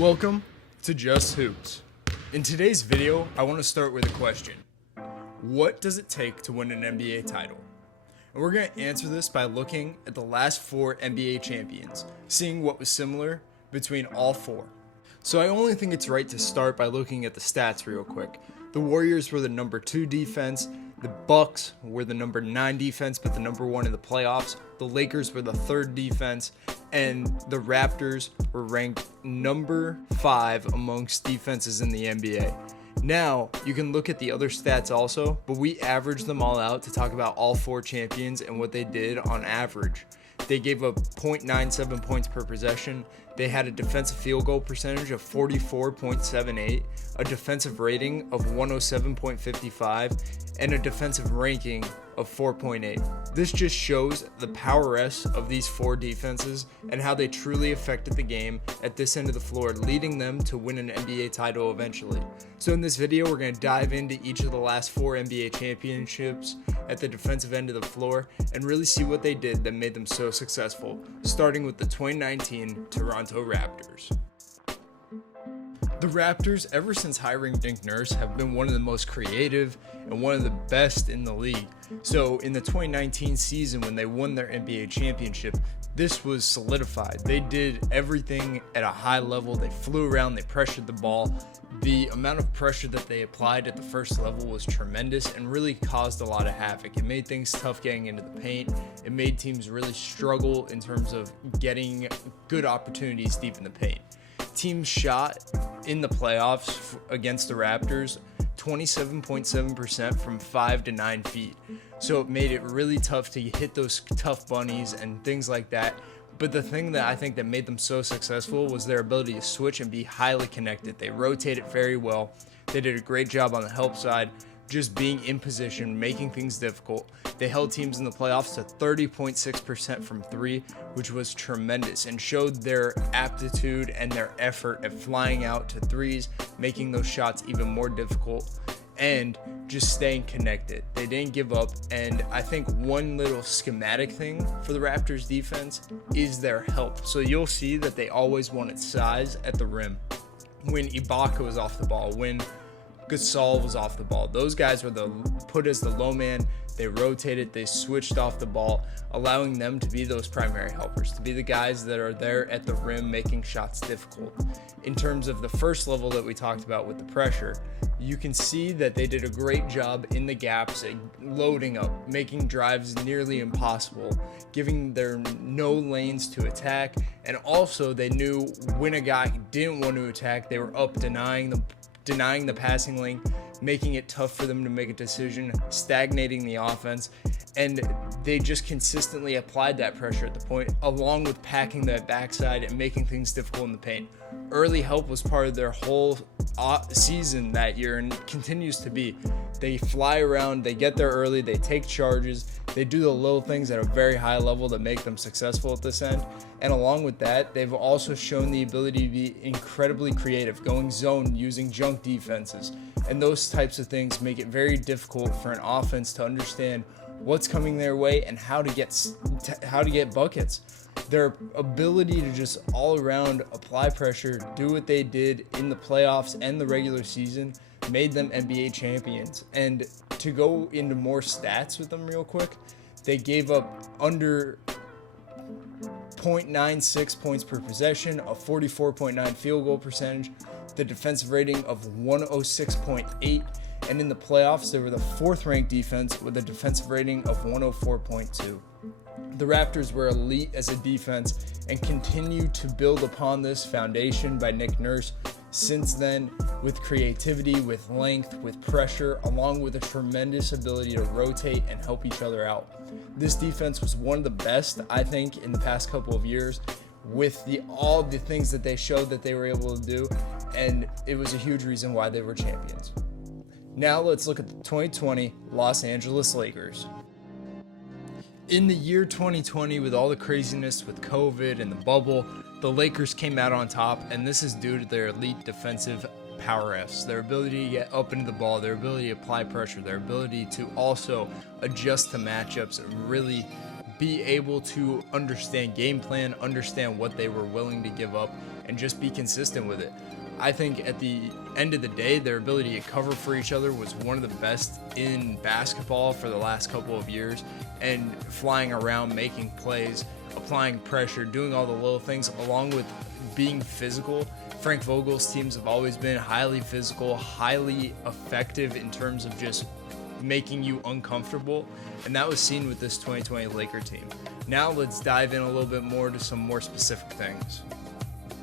Welcome to Just Hoops. In today's video, I want to start with a question. What does it take to win an NBA title? And we're going to answer this by looking at the last 4 NBA champions, seeing what was similar between all 4. So I only think it's right to start by looking at the stats real quick. The Warriors were the number 2 defense, the Bucks were the number 9 defense but the number 1 in the playoffs, the Lakers were the 3rd defense, and the Raptors were ranked number 5 amongst defenses in the NBA. Now, you can look at the other stats also, but we averaged them all out to talk about all 4 champions and what they did on average. They gave up 0.97 points per possession. They had a defensive field goal percentage of 44.78, a defensive rating of 107.55, and a defensive ranking of 4.8. This just shows the prowess of these 4 defenses and how they truly affected the game at this end of the floor, leading them to win an NBA title eventually. So in this video, we're going to dive into each of the last 4 NBA championships at the defensive end of the floor and really see what they did that made them so successful, starting with the 2019 Toronto Raptors. The Raptors, ever since hiring Nick Nurse, have been one of the most creative and one of the best in the league. So in the 2019 season, when they won their NBA championship, this was solidified. They did everything at a high level. They flew around, they pressured the ball. The amount of pressure that they applied at the first level was tremendous and really caused a lot of havoc. It made things tough getting into the paint. It made teams really struggle in terms of getting good opportunities deep in the paint. Teams shot in the playoffs against the Raptors 27.7% from 5 to 9 feet. So it made it really tough to hit those tough bunnies and things like that. But the thing that I think that made them so successful was their ability to switch and be highly connected. They rotated very well. They did a great job on the help side, just being in position, making things difficult. They held teams in the playoffs to 30.6% from 3, which was tremendous, and showed their aptitude and their effort at flying out to threes, making those shots even more difficult, and just staying connected. They didn't give up, and I think one little schematic thing for the Raptors defense is their help. So you'll see that they always wanted size at the rim. When Ibaka was off the ball, when Gasol was off the ball, those guys were put as the low man. They rotated, they switched off the ball, allowing them to be those primary helpers, to be the guys that are there at the rim making shots difficult. In terms of the first level that we talked about with the pressure, you can see that they did a great job in the gaps, loading up, making drives nearly impossible, giving their no lanes to attack, and also they knew when a guy didn't want to attack, they were up denying the passing lane, making it tough for them to make a decision, stagnating the offense, and they just consistently applied that pressure at the point, along with packing that backside and making things difficult in the paint. Early help was part of their whole season that year and continues to be. They fly around, they get there early, they take charges, they do the little things at a very high level that make them successful at this end. And along with that, they've also shown the ability to be incredibly creative, going zone, using junk defenses. And those types of things make it very difficult for an offense to understand what's coming their way and how to get buckets. Their ability to just all around apply pressure, do what they did in the playoffs and the regular season, made them NBA champions. And to go into more stats with them real quick, they gave up under 0.96 points per possession, a 44.9 field goal percentage, the defensive rating of 106.8, and in the playoffs, they were the 4th ranked defense with a defensive rating of 104.2. The Raptors were elite as a defense and continue to build upon this foundation by Nick Nurse since then, with creativity, with length, with pressure, along with a tremendous ability to rotate and help each other out. This defense was one of the best, I think, in the past couple of years, with all the things that they showed that they were able to do, and it was a huge reason why they were champions. Now let's look at the 2020 Los Angeles Lakers. In the year 2020, with all the craziness with COVID and the bubble, the Lakers came out on top, and this is due to their elite defensive prowess, their ability to get up into the ball, their ability to apply pressure, their ability to also adjust to matchups and really be able to understand game plan, understand what they were willing to give up, and just be consistent with it. I think at the end of the day, their ability to cover for each other was one of the best in basketball for the last couple of years, and flying around, making plays, applying pressure, doing all the little things, along with being physical. Frank Vogel's teams have always been highly physical, highly effective in terms of just making you uncomfortable, and that was seen with this 2020 Laker team. Now let's dive in a little bit more to some more specific things.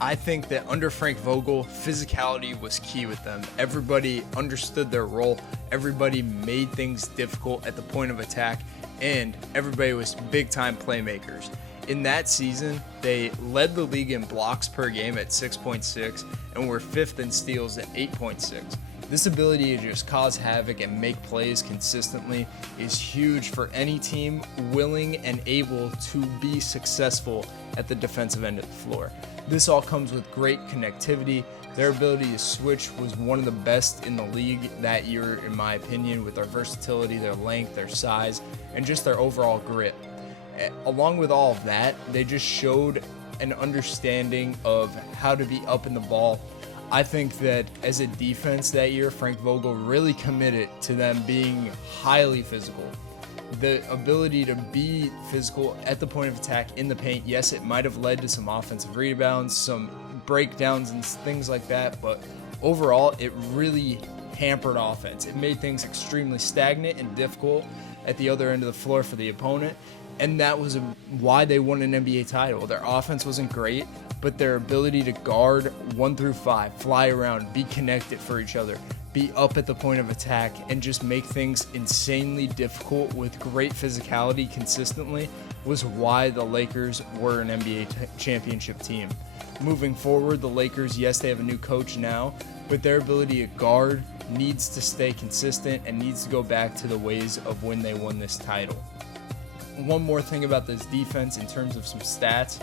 I think that under Frank Vogel, physicality was key with them. Everybody understood their role, everybody made things difficult at the point of attack, and everybody was big-time playmakers. In that season, they led the league in blocks per game at 6.6 and were 5th in steals at 8.6. This ability to just cause havoc and make plays consistently is huge for any team willing and able to be successful at the defensive end of the floor. This all comes with great connectivity. Their ability to switch was one of the best in the league that year, in my opinion, with their versatility, their length, their size, and just their overall grit. Along with all of that, they just showed an understanding of how to be up in the ball. I think that as a defense that year, Frank Vogel really committed to them being highly physical. The ability to be physical at the point of attack in the paint, yes, it might have led to some offensive rebounds, some breakdowns and things like that, but overall, it really hampered offense. It made things extremely stagnant and difficult at the other end of the floor for the opponent, and that was why they won an NBA title. Their offense wasn't great, but their ability to guard 1 through 5, fly around, be connected for each other, be up at the point of attack, and just make things insanely difficult with great physicality consistently was why the Lakers were an NBA championship team. Moving forward, the Lakers, yes, they have a new coach now, but their ability to guard needs to stay consistent and needs to go back to the ways of when they won this title. One more thing about this defense in terms of some stats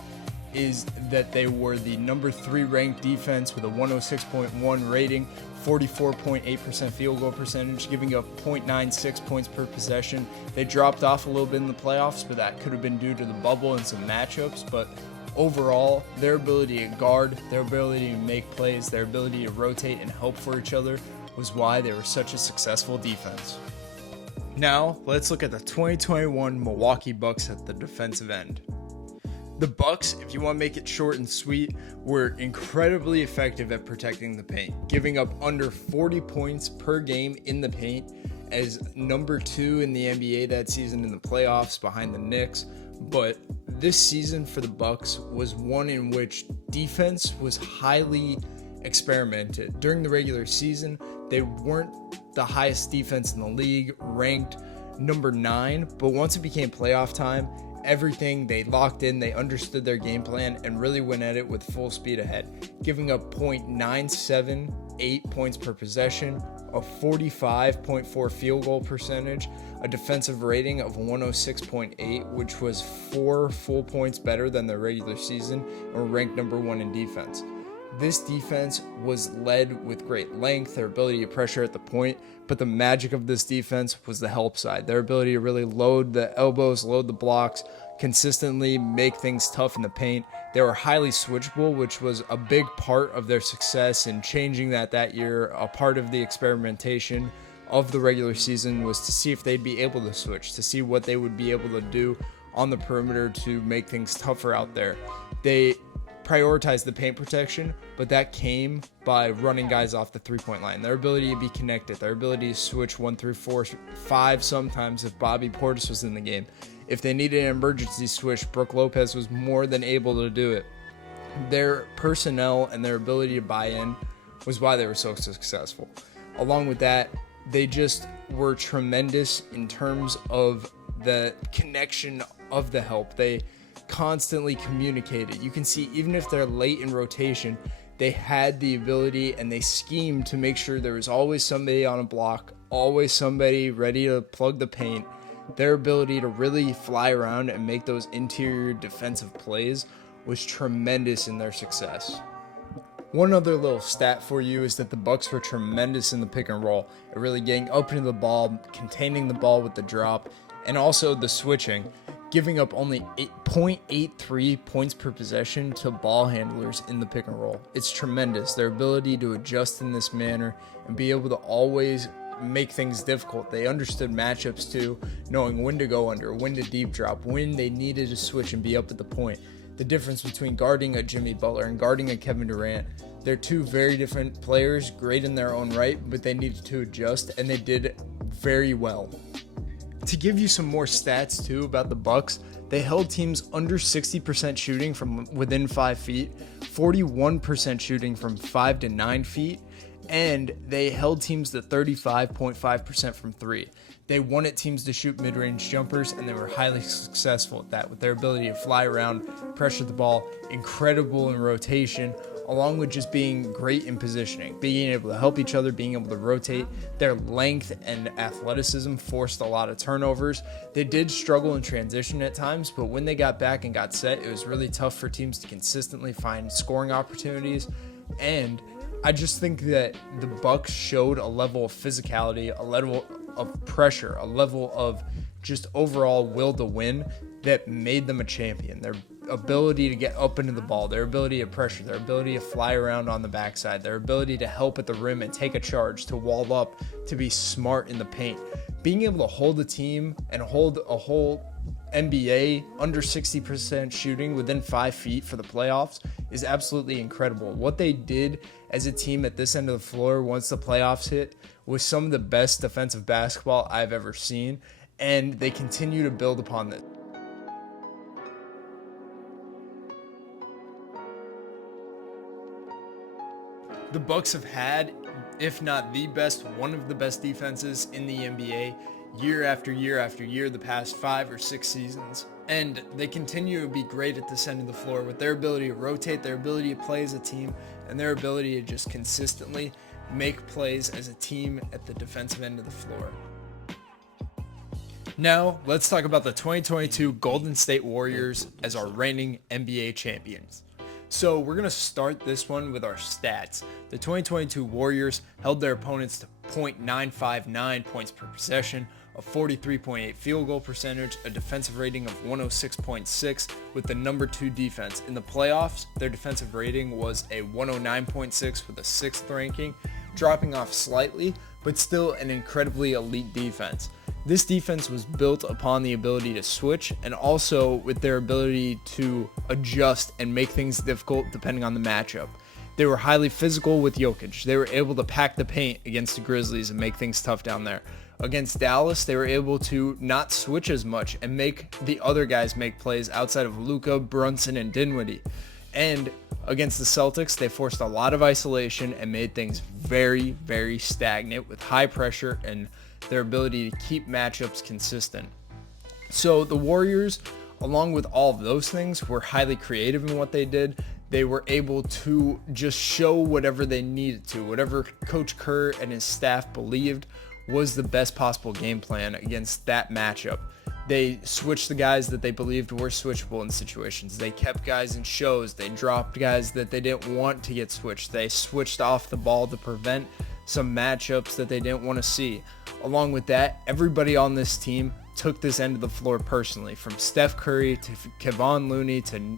is that they were the number 3 ranked defense with a 106.1 rating, 44.8% field goal percentage, giving up 0.96 points per possession. They dropped off a little bit in the playoffs, but that could have been due to the bubble and some matchups. But overall, their ability to guard, their ability to make plays, their ability to rotate and help for each other was why they were such a successful defense. Now, let's look at the 2021 Milwaukee Bucks at the defensive end. The Bucks, if you want to make it short and sweet, were incredibly effective at protecting the paint, giving up under 40 points per game in the paint as number 2 in the NBA that season in the playoffs behind the Knicks. But this season for the Bucks was one in which defense was highly experimented. During the regular season, they weren't the highest defense in the league, ranked number 9, but once it became playoff time, everything they locked in, they understood their game plan and really went at it with full speed ahead, giving up 0.978 points per possession, a 45.4 field goal percentage, a defensive rating of 106.8, which was 4 full points better than their regular season, and were ranked number 1 in defense. This defense was led with great length, their ability to pressure at the point, but the magic of this defense was the help side. Their ability to really load the elbows, load the blocks, consistently make things tough in the paint. They were highly switchable, which was a big part of their success in changing that year. A part of the experimentation of the regular season was to see if they'd be able to switch, to see what they would be able to do on the perimeter to make things tougher out there. They prioritized the paint protection, but that came by running guys off the 3-point line. Their ability to be connected, their ability to switch 1 through 4, 5 sometimes if Bobby Portis was in the game. If they needed an emergency switch, Brook Lopez was more than able to do it. Their personnel and their ability to buy in was why they were so successful. Along with that, they just were tremendous in terms of the connection of the help. They constantly communicated. You can see even if they're late in rotation, they had the ability and they schemed to make sure there was always somebody on a block, always somebody ready to plug the paint. Their ability to really fly around and make those interior defensive plays was tremendous in their success. One other little stat for you is that the Bucks were tremendous in the pick and roll, at really getting up into the ball, containing the ball with the drop, and also the switching. giving up only 0.83 points per possession to ball handlers in the pick and roll. It's tremendous. Their ability to adjust in this manner and be able to always make things difficult. They understood matchups too, knowing when to go under, when to deep drop, when they needed to switch and be up at the point. The difference between guarding a Jimmy Butler and guarding a Kevin Durant, they're two very different players, great in their own right, but they needed to adjust, and they did very well. To give you some more stats too about the Bucks, they held teams under 60% shooting from within 5 feet, 41% shooting from 5 to 9 feet, and they held teams to 35.5% from 3. They wanted teams to shoot mid-range jumpers, and they were highly successful at that with their ability to fly around, pressure the ball, incredible in rotation, along with just being great in positioning, being able to help each other, being able to rotate. Their length and athleticism forced a lot of turnovers. They did struggle in transition at times, but when they got back and got set, it was really tough for teams to consistently find scoring opportunities. And I just think that the Bucks showed a level of physicality, a level of pressure, a level of just overall will to win that made them a champion. Their ability to get up into the ball, their ability to pressure, their ability to fly around on the backside, their ability to help at the rim and take a charge, to wall up, to be smart in the paint. Being able to hold a team and hold a whole NBA under 60% shooting within 5 feet for the playoffs is absolutely incredible. What they did as a team at this end of the floor once the playoffs hit was some of the best defensive basketball I've ever seen, and they continue to build upon this. The Bucks have had, if not the best, one of the best defenses in the NBA year after year after year the past 5 or 6 seasons. And they continue to be great at this end of the floor with their ability to rotate, their ability to play as a team, and their ability to just consistently make plays as a team at the defensive end of the floor. Now, let's talk about the 2022 Golden State Warriors as our reigning NBA champions. So we're going to start this one with our stats. The 2022 Warriors held their opponents to .959 points per possession, a 43.8 field goal percentage, a defensive rating of 106.6 with the number 2 defense. In the playoffs, their defensive rating was a 109.6 with a 6th ranking, dropping off slightly, but still an incredibly elite defense. This defense was built upon the ability to switch and also with their ability to adjust and make things difficult depending on the matchup. They were highly physical with Jokic. They were able to pack the paint against the Grizzlies and make things tough down there. Against Dallas, they were able to not switch as much and make the other guys make plays outside of Luka, Brunson, and Dinwiddie. And against the Celtics, they forced a lot of isolation and made things very, very stagnant with high pressure and their ability to keep matchups consistent. So the Warriors, along with all of those things, were highly creative in what they did. They were able to just show whatever they needed to, whatever Coach Kerr and his staff believed was the best possible game plan against that matchup. They switched the guys that they believed were switchable in situations. They kept guys in shows. They dropped guys that they didn't want to get switched. They switched off the ball to prevent some matchups that they didn't want to see. Along with that, everybody on this team took this end of the floor personally, from Steph Curry to Kevon Looney to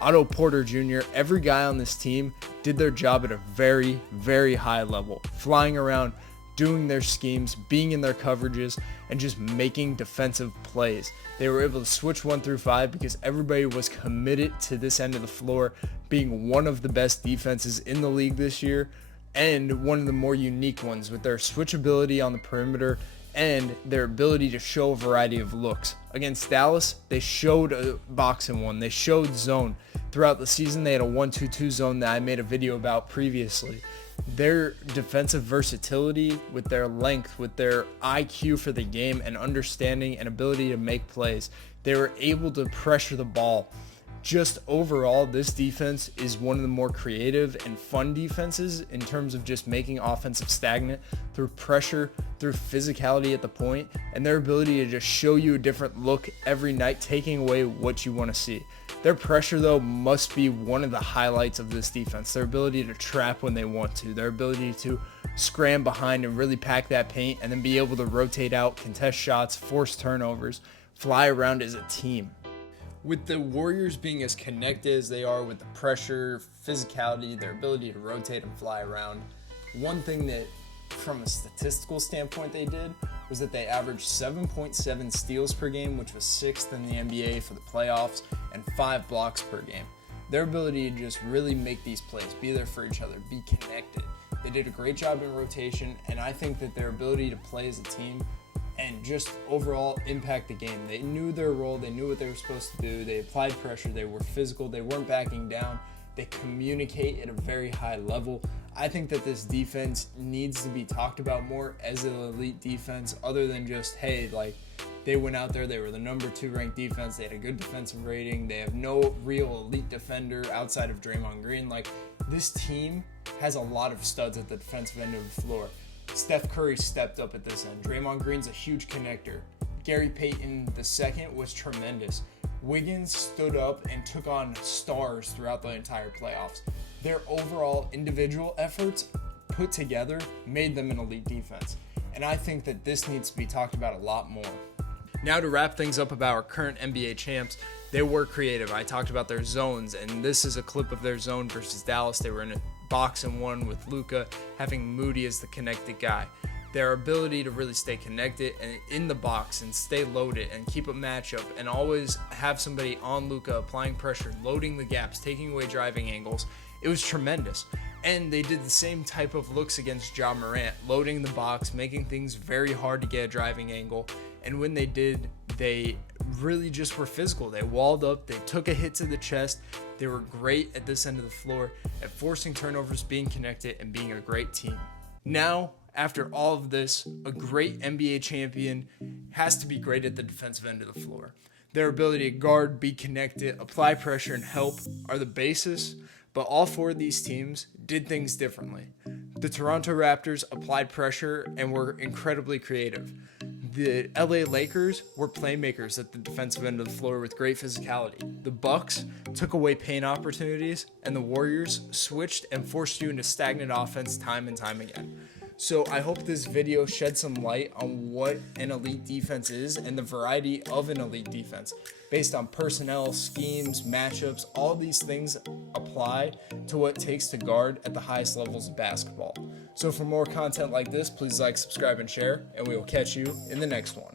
Otto Porter Jr. Every guy on this team did their job at a very, very high level, flying around, doing their schemes, being in their coverages, and just making defensive plays. They were able to switch 1 through 5 because everybody was committed to this end of the floor being one of the best defenses in the league this year, and one of the more unique ones with their switchability on the perimeter and their ability to show a variety of looks. Against Dallas, they showed a box and one. They showed zone. Throughout the season, they had a 1-2-2 zone that I made a video about previously. Their defensive versatility with their length, with their IQ for the game and understanding and ability to make plays, they were able to pressure the ball. Just overall, this defense is one of the more creative and fun defenses in terms of just making offensive stagnant through pressure, through physicality at the point, and their ability to just show you a different look every night, taking away what you want to see. Their pressure, though, must be one of the highlights of this defense. Their ability to trap when they want to, their ability to scram behind and really pack that paint and then be able to rotate out, contest shots, force turnovers, fly around as a team. With the Warriors being as connected as they are with the pressure, physicality, their ability to rotate and fly around, one thing that from a statistical standpoint they did was that they averaged 7.7 steals per game, which was 6th in the NBA for the playoffs, and 5 blocks per game. Their ability to just really make these plays, be there for each other, be connected. They did a great job in rotation, and I think that their ability to play as a team and just overall impact the game. They knew their role, they knew what they were supposed to do, they applied pressure, they were physical, they weren't backing down, they communicate at a very high level. I think that this defense needs to be talked about more as an elite defense, other than just, hey, like, they went out there, they were the number 2 ranked defense, they had a good defensive rating, they have no real elite defender outside of Draymond Green. Like, this team has a lot of studs at the defensive end of the floor. Steph Curry stepped up at this end. Draymond Green's a huge connector. Gary Payton II was tremendous. Wiggins stood up and took on stars throughout the entire playoffs. Their overall individual efforts put together made them an elite defense. And I think that this needs to be talked about a lot more. Now to wrap things up about our current NBA champs, they were creative. I talked about their zones, and this is a clip of their zone versus Dallas. They were in a box and one with Luka, having Moody as the connected guy. Their ability to really stay connected and in the box and stay loaded and keep a matchup and always have somebody on Luka applying pressure, loading the gaps, taking away driving angles. It was tremendous. And they did the same type of looks against Ja Morant, loading the box, making things very hard to get a driving angle. And when they did, they really just were physical. They walled up, they took a hit to the chest. They were great at this end of the floor at forcing turnovers, being connected, and being a great team. Now, after all of this, a great NBA champion has to be great at the defensive end of the floor. Their ability to guard, be connected, apply pressure, and help are the basis, but all 4 of these teams did things differently. The Toronto Raptors applied pressure and were incredibly creative. The LA Lakers were playmakers at the defensive end of the floor with great physicality. The Bucks took away paint opportunities, and the Warriors switched and forced you into stagnant offense time and time again. So I hope this video shed some light on what an elite defense is and the variety of an elite defense based on personnel, schemes, matchups. All these things apply to what it takes to guard at the highest levels of basketball. So for more content like this, please like, subscribe, and share, and we will catch you in the next one.